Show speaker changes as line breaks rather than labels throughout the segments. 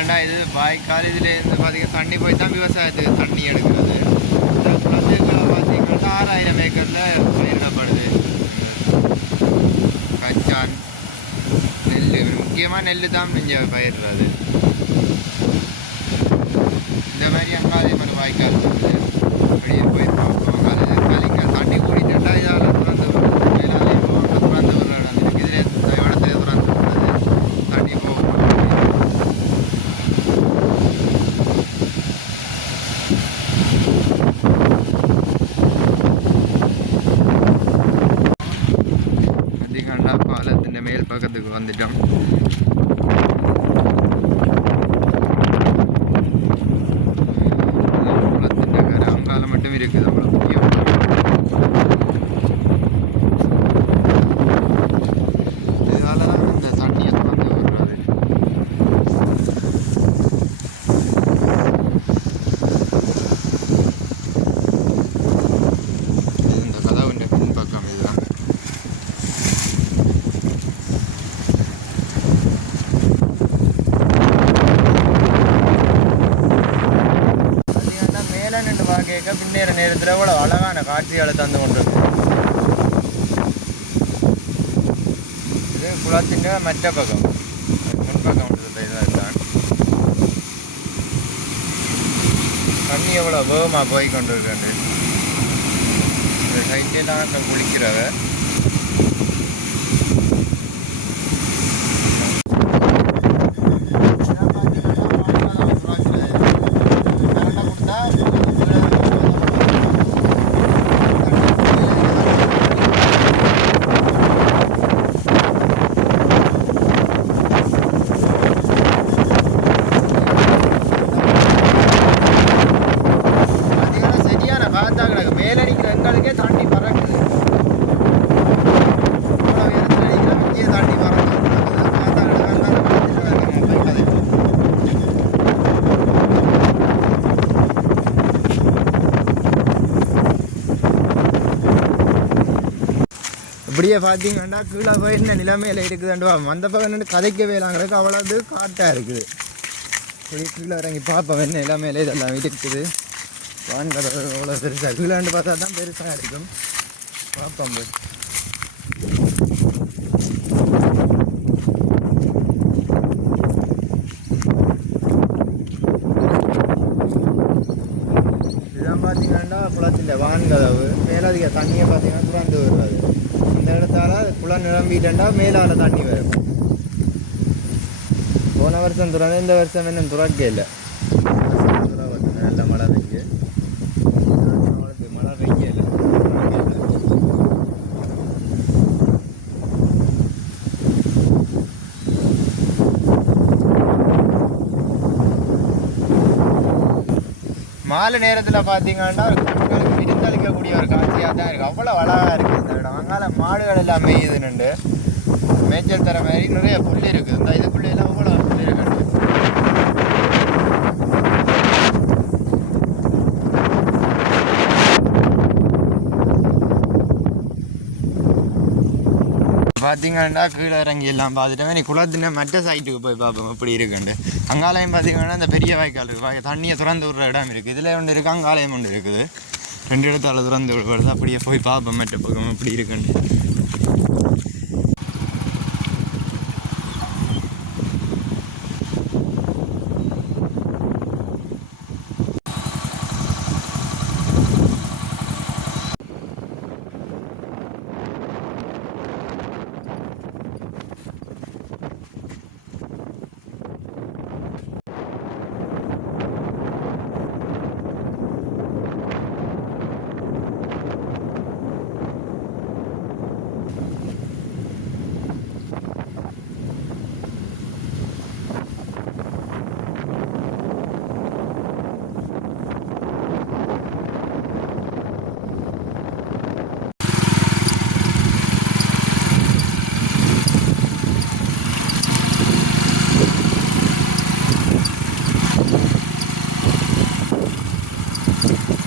பார்த்தீங்கன்னா இது வாய்க்கால் இதில் இருந்து பார்த்தீங்கன்னா தண்ணி போய் தான் விவசாயத்துக்கு தண்ணி எடுக்கிறது. பார்த்தீங்கன்னா ஆறாயிரம் ஏக்கரில் பயிரிடப்படுது. கச்சான் நெல் முக்கியமாக நெல் தான் இங்கே பயிரிடுறது. இந்த மாதிரி அங்காதே அதே மாதிரி வாய்க்கால் இருக்குது அப்படியே போய் பார்ப்போம் அது கலிங்க தண்ணி கூடிட்டுட்டா இதால் திறந்து விடுறது மேலாலே போக திறந்து விடுற இடம் இருக்கு இதில் இந்த இடத்துல திறந்து விடுறது தண்ணி போகும் அதிகண்டா பாலத்தின் மேல் பக்கத்துக்கு வந்துட்டோம் குளத்தின் கரை அங்கால மட்டும் இருக்குது அவ்வளோ முக்கியம் இதால தான் இந்த தண்ணியை திறந்து விடுறது இது இந்த கதவுன்ற பின்பக்கம் இதுதான் பார்த்தீங்கன்னா நின்று பார்க்க பின்னேற நேரத்தில் கூட அழகான காட்சிகளை தந்து கொண்டிருக்கு. இது குளத்தின் மற்ற பக்கம் முன்பக்கம் இருக்கிற தான் தண்ணி எவ்வளோ வேகமாக போய் கொண்டு இருக்கு இந்த சைட்டே தான் குளிக்கிறவ. இப்படியே பார்த்தீங்கன்னா கீழே போய் இந்த நிலைமையில் இருக்குதுண்டு அந்த பக்கம் நின்று கதைக்கவே இல்லாங்கிறதுக்கு அவ்வளவு காட்டாக இருக்குது. இப்படி கீழே இறங்கி பார்ப்போம் என்ன நிலைமையில இதெல்லாம் இருக்குது. வான் கதவு அவ்வளோ பெருசாக கீழாண்டு பார்த்தா தான் பெருசாக இருக்கும். பார்ப்போம் போய். இதுதான் பார்த்தீங்கன்னா குளத்தில் வான் கதவு மேலதிக தண்ணியை பார்த்தீங்கன்னா திறந்து விடுறது இந்த இடத்தால குளம் நிரம்பிட்டா மேலால தண்ணி வரும். போன வருஷம் துறந்து இந்த வருஷம் இன்னும் துறக்க இல்லை. நல்ல மழை பெய்ய மழை பெய்யல மாலை நேரத்தில் பார்த்தீங்கன்னா விருந்தளிக்கக்கூடிய ஒரு காட்சியாக தான் இருக்குது அவ்வளோ அழகாக இருக்குது அங்கால மாடுகள் எல்லாம் மேயுது மேய்ச்சல் தர மாதிரி நிறைய புல் இருக்குது. இந்த இதுக்குள்ளே எல்லாம் அவ்வளோ புல் இருக்குது பார்த்தீங்கன்னா கீழே இறங்கி எல்லாம் பார்த்துட்டு நீ குளத்துல மற்ற சைட்டுக்கு போய் பார்ப்போம் எப்படி இருக்குண்டு அங்காலயம் பார்த்தீங்கன்னா இந்த பெரிய வாய்க்கால் இருக்குது தண்ணியை திறந்து விடுற இடம் இருக்குது இதில் ஒன்று இருக்குது அங்காலயம் ஒன்று இருக்குது. ரெண்டு இடத்தால திறந்து விடுறது அப்படியே போய் பார்ப்போம் மற்ற பக்கம் எப்படி இருக்குன்னு. Thank you.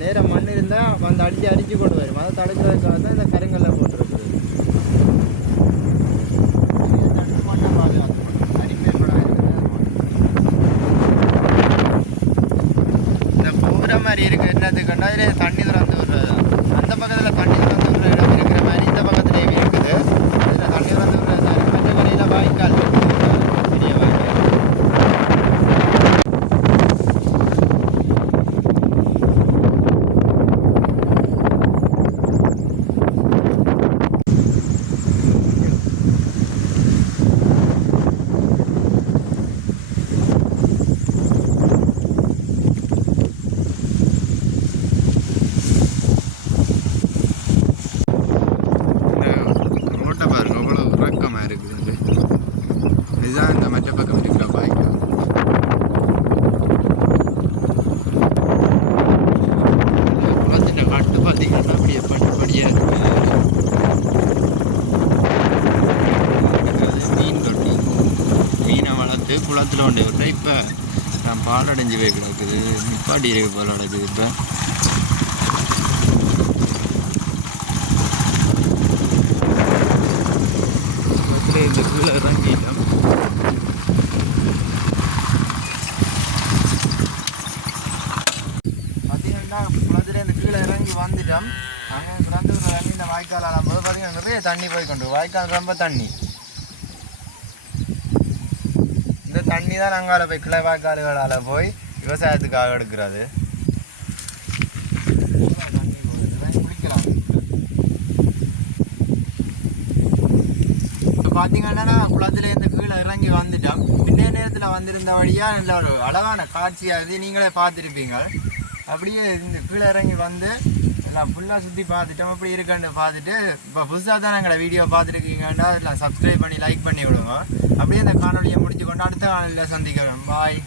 நேரம் மண் இருந்தால் வந்து அடித்து அடிச்சு கொண்டு வரும். அதை தடுக்கிறதுக்காக தான் இந்த கருங்கல்ல போட்டுருக்குது. இந்த போகிற மாதிரி இருக்கு. என்னத்துக்குண்டா இதில் தண்ணி திறந்து விடுறது அந்த பக்கத்தில் தண்ணி திறந்து விடுற இடம் இருக்கிற மாதிரி இந்த பக்கத்துலேயும் இருக்குது இதில் தண்ணி திறந்து விடுறது தான் இருக்கு. மற்ற கரையில் வாய்க்கால் இருக்குது. பெரிய வாய்க்கால் இந்த ரோட்டை பாருங்க அவ்வளோ இறக்கமாக இருக்குது மற்ற பக்கம் இருக்கிற இந்த குளத்தின் கட்டு பார்த்தீங்கன்னா அப்படியே படிப்படியாக இருக்கு இருக்கிறது மீன் தொட்டி மீனை வளர்த்து குளத்தில் கொண்டு விட்டேன் இப்போ நான் பாலடைஞ்சு போய் கிடக்குது நிப்பாட்டி பால் அடைக்குது இப்போ பக்கத்தில் இந்த கீழே இறங்கிட்டோம் பார்த்தீங்கன்னா குளத்துல இந்த கீழே இறங்கி வந்துட்டோம் அங்கே கிடந்து ஒரு இறங்கி இந்த வாய்க்கால் ஆடும்போது பார்த்தீங்கன்னா நிறைய தண்ணி போய் கொண்டு வாய்க்கால் ரொம்ப தண்ணி. இந்த தண்ணி தான் அங்கால போய் கிளை வாய்க்கால்களால் போய் விவசாயத்துக்காக எடுக்கிறது. இப்போ பார்த்தீங்கன்னா குளத்துலேருந்து கீழே இறங்கி வந்துட்டோம் பின்னே நேரத்தில் வந்திருந்த வழியாக நல்ல ஒரு அழகான காட்சியாக இது நீங்களே பார்த்துருப்பீங்க. அப்படியே இந்த கீழே இறங்கி வந்து எல்லாம் ஃபுல்லாக சுற்றி பார்த்துட்டோம் அப்படி இருக்கான்னு பார்த்துட்டு இப்போ புதுசாக தான் எங்களை வீடியோ பார்த்துருக்கீங்கன்னா எல்லாம் சப்ஸ்கிரைப் பண்ணி லைக் பண்ணி விடுவோம் அப்படியே அந்த காணொலியை முடிச்சு கொண்டு அடுத்த காணொலியில் சந்திக்கிறோம். பாய்